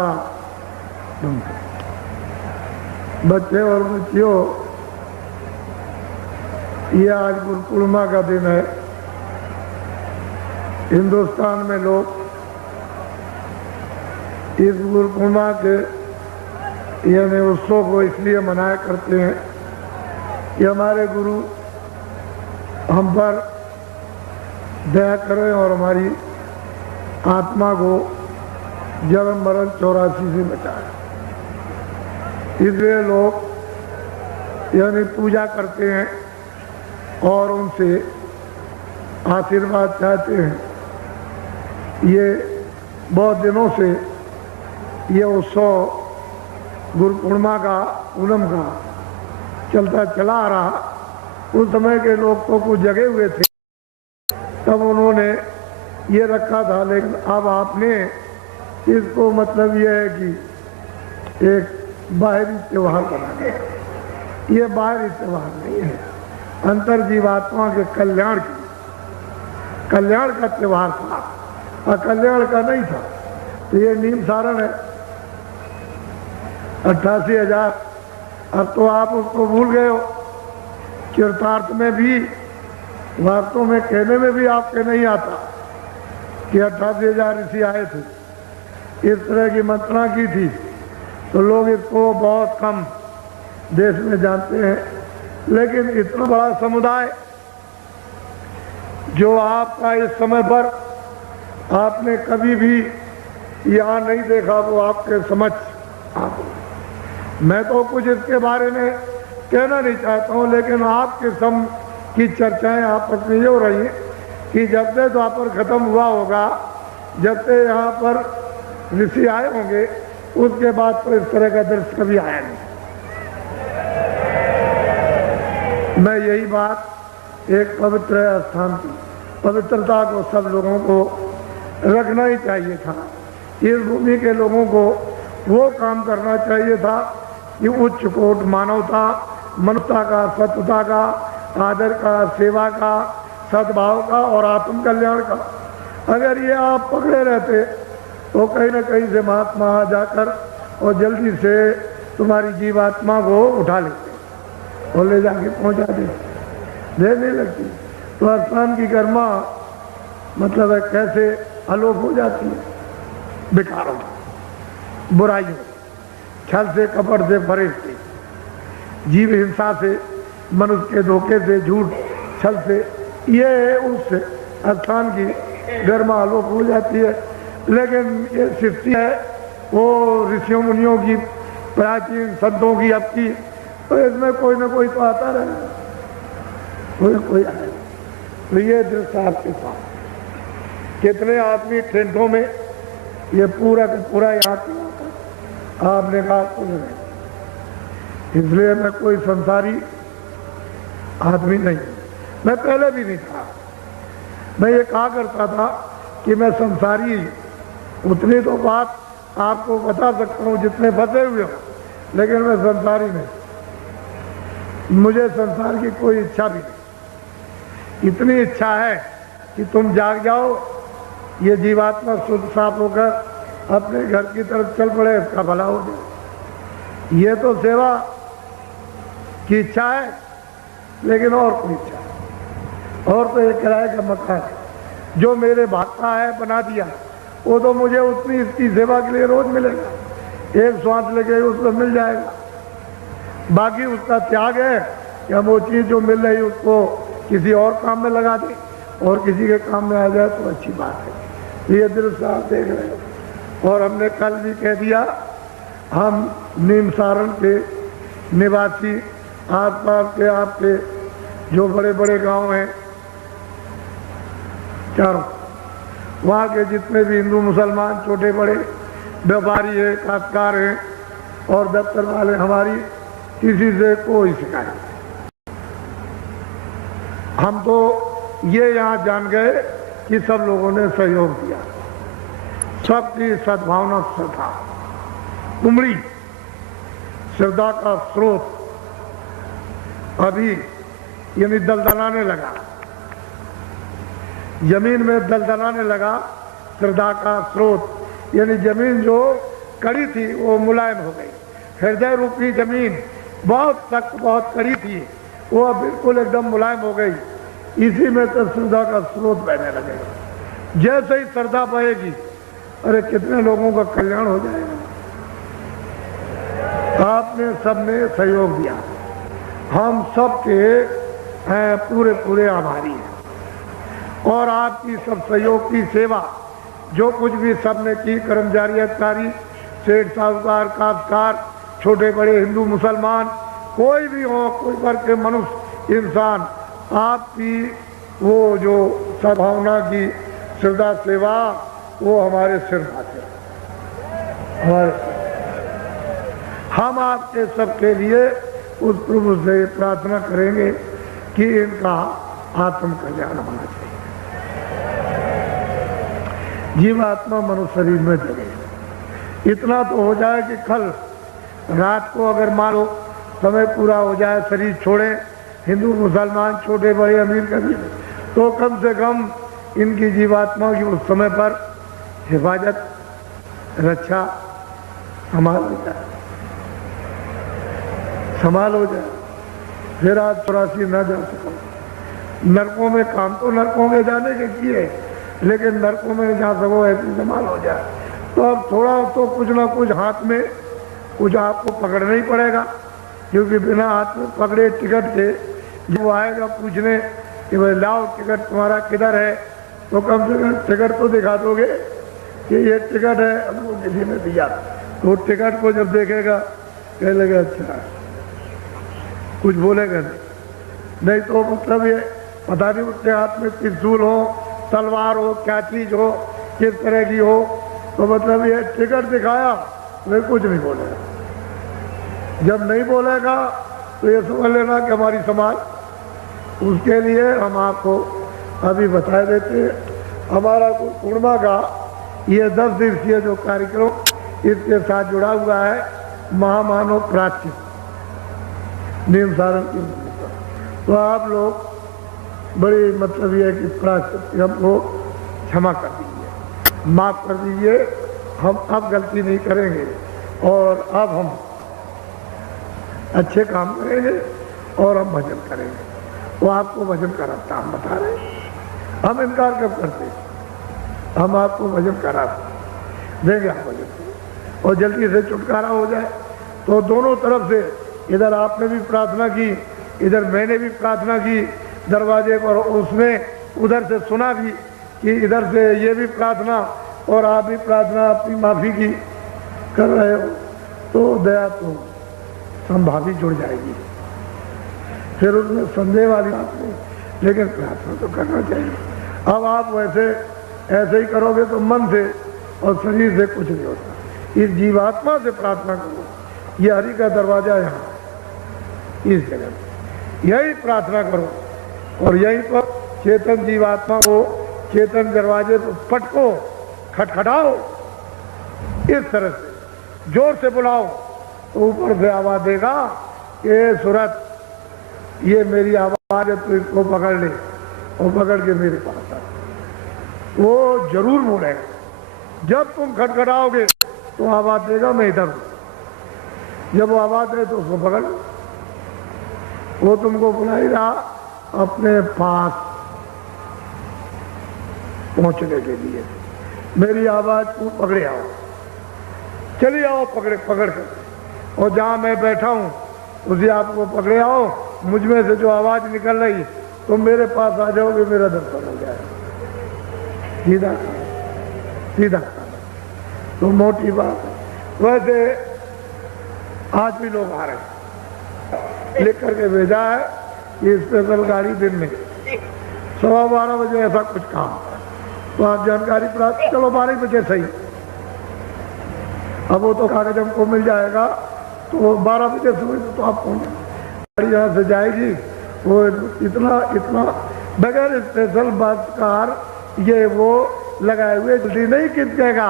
बच्चे और बच्चियों, ये आज गुरु पूर्णिमा का दिन है। हिंदुस्तान में लोग इस गुरु पूर्णिमा के यानी उत्सव को इसलिए मनाया करते हैं कि हमारे गुरु हम पर दया करें और हमारी आत्मा को जन्म मरण 84 से बचाए। इसलिए लोग यानी पूजा करते हैं और उनसे आशीर्वाद चाहते हैं। ये बहुत दिनों से ये उत्सव गुरु पूर्णिमा का, पूनम का चलता चला आ रहा। उस समय के लोग तो कुछ जगे हुए थे, तब उन्होंने ये रखा था, लेकिन अब आपने इसको मतलब ये है कि एक बाहरी त्योहार बना दिया। ये बाहरी त्योहार नहीं है, अंतर जीवात्मा के कल्याण का त्योहार था, अकल्याण का नहीं था। तो ये नीम सारण है 88,000। अब तो आप उसको भूल गए हो। चरितार्थ में भी, वास्तव में कहने में भी आपके नहीं आता कि 88,000 ऋषि आए थे, इस तरह की मंत्रणा की थी। तो लोग इसको बहुत कम देश में जानते हैं, लेकिन इतना बड़ा समुदाय जो आपका इस समय पर आपने कभी भी यहाँ नहीं देखा, वो आपके समझ आप। मैं तो कुछ इसके बारे में कहना नहीं चाहता हूँ, लेकिन आपके सम की चर्चाएं आपस में ये हो रही हैं कि जब से द्वापर खत्म हुआ होगा, जब से यहाँ पर ऋषि आए होंगे, उसके बाद तो इस तरह का दृश्य कभी आया नहीं। मैं यही बात एक पवित्र स्थान की पवित्रता को सब लोगों को रखना ही चाहिए था। इस भूमि के लोगों को वो काम करना चाहिए था कि उच्च कोट मानवता, मनुष्यता का, सत्यता का, आदर का, सेवा का, सद्भाव का और आत्म कल्याण का। अगर ये आप पकड़े रहते तो कहीं न कहीं से महात्मा आ जाकर और जल्दी से तुम्हारी जीवात्मा को उठा लेते और ले जाके पहुंचा देते। देर नहीं लगती। तो अस्थान की गर्मा मतलब है कैसे अलोप हो जाती है विकारों, बुराइयों, छल से, कपट से, फरेब से, जीव हिंसा से, मनुष्य के धोखे से, झूठ छल से, ये उस स्थान की गर्मा आलोक हो जाती है। लेकिन ये सृष्टि है वो ऋषियों मुनियों की, प्राचीन संतों की, अब की, तो इसमें कोई ना कोई तो आता रहेगा, कोई ना कोई आएगा। तो ये दृश्य आपके साथ कितने आदमी टेंटों में, ये पूरा का पूरा यहाँ आपने कहा कुछ नहीं। इसलिए मैं कोई संसारी आदमी नहीं, मैं पहले भी नहीं था। मैं ये कहा करता था कि मैं संसारी, उतनी तो बात आपको बता सकता हूँ जितने फंसे हुए हो, लेकिन मैं संसारी नहीं, मुझे संसार की कोई इच्छा भी नहीं। इतनी इच्छा है कि तुम जाग जाओ, ये जीवात्मा शुद्ध साफ होकर अपने घर की तरफ चल पड़े, इसका भला हो जाए। ये तो सेवा की इच्छा है, लेकिन और कोई इच्छा है। और तो एक किराए का मकान जो मेरे भागता है बना दिया, वो तो मुझे उतनी इसकी सेवा के लिए रोज मिलेगा, एक श्वास लगे उसको मिल जाएगा। बाकी उसका त्याग है कि हम वो चीज़ जो मिल रही उसको किसी और काम में लगा दें और किसी के काम में आ जाए तो अच्छी बात है। ये दृश्य आप देख रहे हो। और हमने कल भी कह दिया, हम नीम सारण के निवासी, आसपास के आपके जो बड़े बड़े गांव हैं चारों, वहाँ के जितने भी हिंदू मुसलमान छोटे बड़े व्यापारी हैं, काश्तकार हैं और दफ्तर वाले, हमारी किसी से कोई शिकायत नहीं। हम तो ये यहाँ जान गए कि सब लोगों ने सहयोग दिया, सबकी सद्भावना श्रद्धा उमड़ी, श्रद्धा का स्रोत अभी यानी दलदलाने लगा, जमीन में दलदलाने लगा। श्रद्धा का स्रोत यानी जमीन जो कड़ी थी वो मुलायम हो गई। हृदय रूपी जमीन बहुत सख्त, बहुत कड़ी थी, वो अब बिल्कुल एकदम मुलायम हो गई। इसी में तो श्रद्धा का स्रोत बहने लगेगा। जैसे ही श्रद्धा बहेगी, अरे कितने लोगों का कल्याण हो जाएगा। आपने सबने सहयोग दिया, हम सबके पूरे पूरे आभारी हैं। और आपकी सब सहयोग की सेवा जो कुछ भी सबने की, कर्मचारी, अधिकारी, सेठ, साहूकार, काश्तकार, छोटे बड़े, हिंदू मुसलमान, कोई भी हो, कोई वर्ग के मनुष्य, इंसान, आपकी वो जो सद्भावना की श्रद्धा सेवा, वो हमारे सिर खाते हमारे। हम आपके सबके लिए उस प्रभु से प्रार्थना करेंगे कि इनका आत्म कल्याण होना चाहिए, जीवात्मा मनुष्य शरीर में जगे। इतना तो हो जाए कि कल रात को अगर मान लो समय पूरा हो जाए, शरीर छोड़े, हिंदू मुसलमान, छोटे बड़े, अमीर कबीर, तो कम से कम इनकी जीवात्मा की उस समय पर हिफाजत, रक्षा, संभाल हो जाए, संभाल हो जाए। फिर आज 84 न जा सको। नरकों में काम तो नरकों में जाने के किए, लेकिन नरकों में जा सको ऐसी संभाल हो जाए। तो अब थोड़ा तो कुछ ना कुछ हाथ में कुछ आपको पकड़ना ही पड़ेगा, क्योंकि बिना हाथ में पकड़े टिकट के जो आएगा पूछने कि भाई लाओ टिकट तुम्हारा किधर है, तो कम से कम टिकट तो दिखा दोगे कि ये टिकट है, हमको किसी ने दिया। तो टिकट को जब देखेगा कह लेगा अच्छा, कुछ बोलेगा नहीं तो मतलब ये पता नहीं उसके हाथ में त्रिशूल हो, तलवार हो, क्या चीज हो, किस तरह की हो, तो मतलब ये टिकट दिखाया वे कुछ नहीं बोलेगा। जब नहीं बोलेगा तो ये समझ लेना कि हमारी समाज, उसके लिए हम आपको अभी बता देते हैं। हमारा पूर्णिमा का ये 10 दिवसीय जो कार्यक्रम इसके साथ जुड़ा हुआ है, महामानव प्राच्य नीम सारण की, तो आप लोग बड़ी मतलब ये कि प्राच्य हमको क्षमा कर दीजिए, माफ कर दीजिए। हम अब गलती नहीं करेंगे और अब हम अच्छे काम करेंगे और हम भजन करेंगे। वो आपको भजन कराता, हम बता रहे हैं। हम इनकार कब करते? हम आपको भजन कराते देंगे, आप भजन और जल्दी से छुटकारा हो जाए। तो दोनों तरफ से, इधर आपने भी प्रार्थना की, इधर मैंने भी प्रार्थना की दरवाजे पर, उसने उधर से सुना भी कि इधर से ये भी प्रार्थना और आप भी प्रार्थना अपनी माफी की कर रहे हो, तो दया तो संभावी जुड़ जाएगी। फिर उसमें संदेह वाली बात नहीं, लेकिन प्रार्थना तो करना चाहिए। अब आप वैसे ऐसे ही करोगे तो मन से और शरीर से कुछ नहीं होता। इस जीवात्मा से प्रार्थना करो। ये हरि का दरवाजा यहाँ इस जगह, यही प्रार्थना करो और यहीं पर चेतन जीवात्मा को चेतन दरवाजे पर पटको, खटखटाओ, इस तरह से जोर से बुलाओ तो ऊपर से आवाज देगा कि सूरत, ये मेरी आवाज है, तो इसको पकड़ ले और पकड़ के मेरे पास आ। वो जरूर बोलेगा। जब तुम खटखटाओगे तो आवाज देगा मैं इधर हूं। जब वो आवाज दे तो उसको पकड़ लो। वो तुमको बुला ही रहा अपने पास पहुंचने के लिए। मेरी आवाज को पकड़े आओ, चलिए आओ पकड़ कर, और जहां मैं बैठा हूं उसी आपको पकड़े आओ। मुझ में से जो आवाज निकल रही तो मेरे पास आ जाओगे, मेरा दर्शन हो जाएगा। सीधा सीधा तो मोटी बात है। वैसे आज भी लोग आ रहे हैं, लिख करके भेजा है कि स्पेशल गाड़ी दिन में 12:15 बजे ऐसा कुछ काम, तो आप जानकारी प्राप्त, चलो 12 बजे सही। अब वो तो कागज हमको मिल जाएगा, तो 12 बजे सुबह तो आप पहुंचे। गाड़ी यहाँ से जाएगी, वो इतना बगैर स्पेशल बस कार ये वो लगाए हुए जल्दी नहीं खिंचेगा।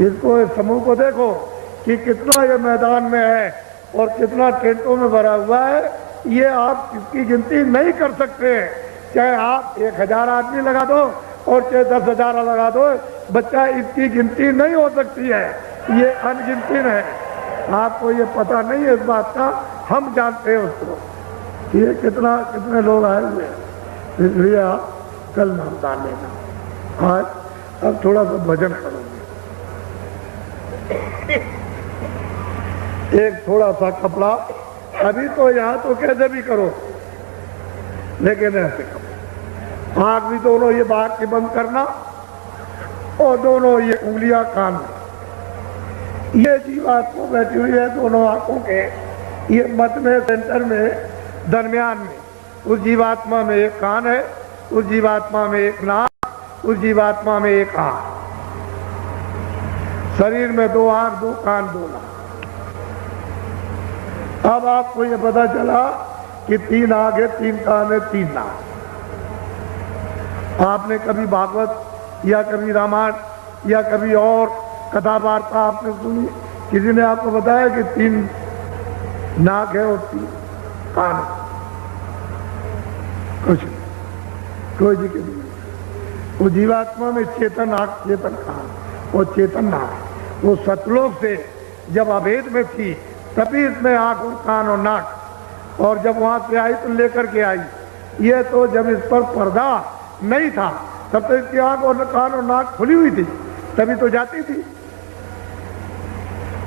इसको, इस समूह को देखो कि कितना ये मैदान में है और कितना टेंटों में भरा हुआ है। ये आप इसकी गिनती नहीं कर सकते। चाहे आप 1000 आदमी लगा दो और चाहे 10,000 लगा दो, बच्चा, इसकी गिनती नहीं हो सकती है। ये अनगिनती है। आपको ये पता नहीं है इस बात का, हम जानते हैं उसको कि ये कितने लोग आए हुए हैं। इसलिए आप कल नाम डाल लेना। आज अब थोड़ा सा भजन करोगे, एक थोड़ा सा कपड़ा, अभी तो यहाँ तो कैसे भी करो, लेकिन ऐसे करो। आँख भी दोनों ये बाहर की बंद करना और दोनों ये उंगलियां कान में। ये जीवात्मा बैठी हुई है दोनों आंखों के ये मध्य में, सेंटर में, दरमियान में। उस जीवात्मा में एक कान है, उस जीवात्मा में एक नाक, उस जीवात्मा में एक आंख। शरीर में 2 आंख, 2 कान, 2 नाक। अब आपको ये पता चला कि 3 आंख है, 3 कान है, 3 नाक। आपने कभी भागवत या कभी रामायण या कभी और कथा वार्ता आपने सुनी? किसी ने आपको बताया कि 3 नाक है और 3 कान है? कुछ नहीं, कोई जिक्र नहीं। वो जीवात्मा में चेतन आंख, चेतन कान और चेतन नाक, वो सतलोक से जब अभेद में थी तभी इसमें आंख और कान और नाक, और जब वहां से आई तो लेकर के आई। ये तो जब इस पर पर्दा नहीं था तब तो इसकी आंख और कान और नाक खुली हुई थी, तभी तो जाती थी।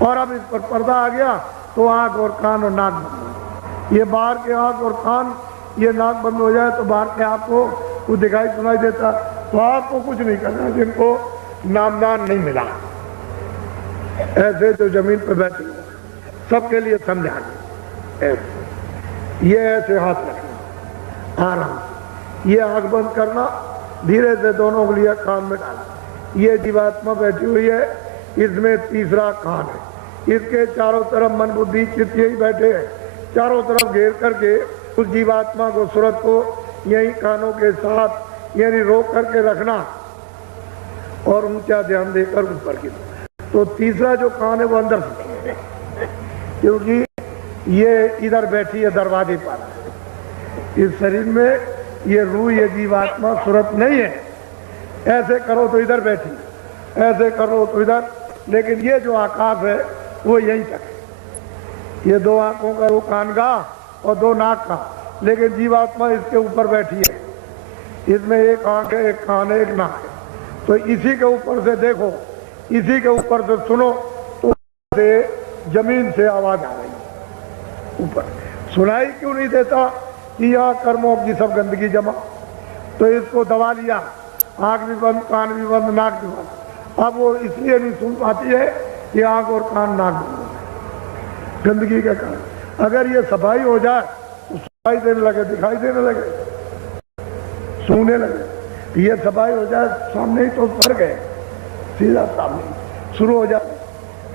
और अब इस पर पर्दा आ गया तो आंख और कान और नाक बंद। ये बाहर के आंख और कान, ये नाक बंद हो जाए तो बाहर के आपको कुछ दिखाई सुनाई देता। तो आपको कुछ नहीं करना जिनको नामदान नहीं मिला। ऐसे जो जमीन पर बैठे सबके लिए समझा, ये ऐसे हाथ रखना आराम से, ये आंख बंद करना, धीरे से दोनों उंगलियां कान में डालना। ये जीवात्मा बैठी हुई है, इसमें तीसरा कान है। इसके चारों तरफ मन बुद्धि चित्त यही बैठे हैं, चारों तरफ घेर करके उस जीवात्मा को, सूरत को यही कानों के साथ यानी रोक करके रखना और ऊंचा ध्यान देकर ऊपर की। तो तीसरा जो कान है वो अंदर से, क्योंकि ये इधर बैठी है दरवाजे पर। इस शरीर में ये रूह, ये जीवात्मा सूरत नहीं है। ऐसे करो तो इधर बैठी, ऐसे करो तो इधर, लेकिन ये जो आकाश है वो यहीं तक है। ये 2 आंखों का, 2 कान का और 2 नाक का, लेकिन जीवात्मा इसके ऊपर बैठी है। इसमें एक आंख है, एक कान है, एक नाक है। तो इसी के ऊपर से देखो, इसी के ऊपर से सुनो, तो से जमीन से आवाज आ रही है ऊपर। सुनाई क्यों नहीं देता कि यहाँ कर्मों की सब गंदगी जमा। तो इसको दबा लिया, आंख भी बंद, कान भी बंद, नाक भी बंद। अब वो इसलिए नहीं सुन पाती है कि आंख और कान नाक बंद हो गए गंदगी के कारण। अगर ये सफाई हो जाए तो सफाई देने लगे, दिखाई देने लगे, सूंघने लगे। ये सफाई हो जाए, सामने ही तो स्वर्ग है, सीधा सामने शुरू हो जाए,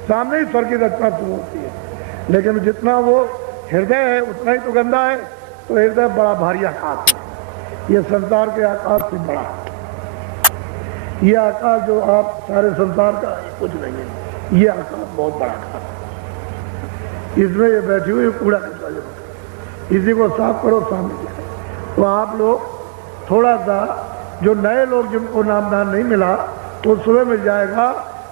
सामने ही स्वर्ग की रचना शुरू होती है। लेकिन जितना वो हृदय है उतना ही तो गंदा है। तो हृदय बड़ा भारी आकाश है, ये संसार के आकाश से बड़ा है। ये आकाश जो आप सारे संसार का कुछ नहीं है, ये आकाश बहुत बड़ा आकाश है। इसमें ये बैठी हुई कूड़ा कचरा जमा, इसी को साफ करो, सामने दिखाओ। तो आप लोग थोड़ा सा, जो नए लोग जिनको नामदान नहीं मिला तो सुबह मिल जाएगा,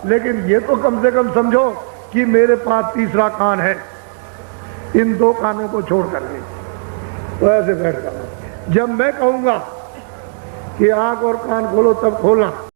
लेकिन ये तो कम से कम समझो कि मेरे पास तीसरा कान है, इन दो कानों को छोड़ करके। तो ऐसे बैठ जाओ। जब मैं कहूँगा कि आंख और कान खोलो तब खोलना।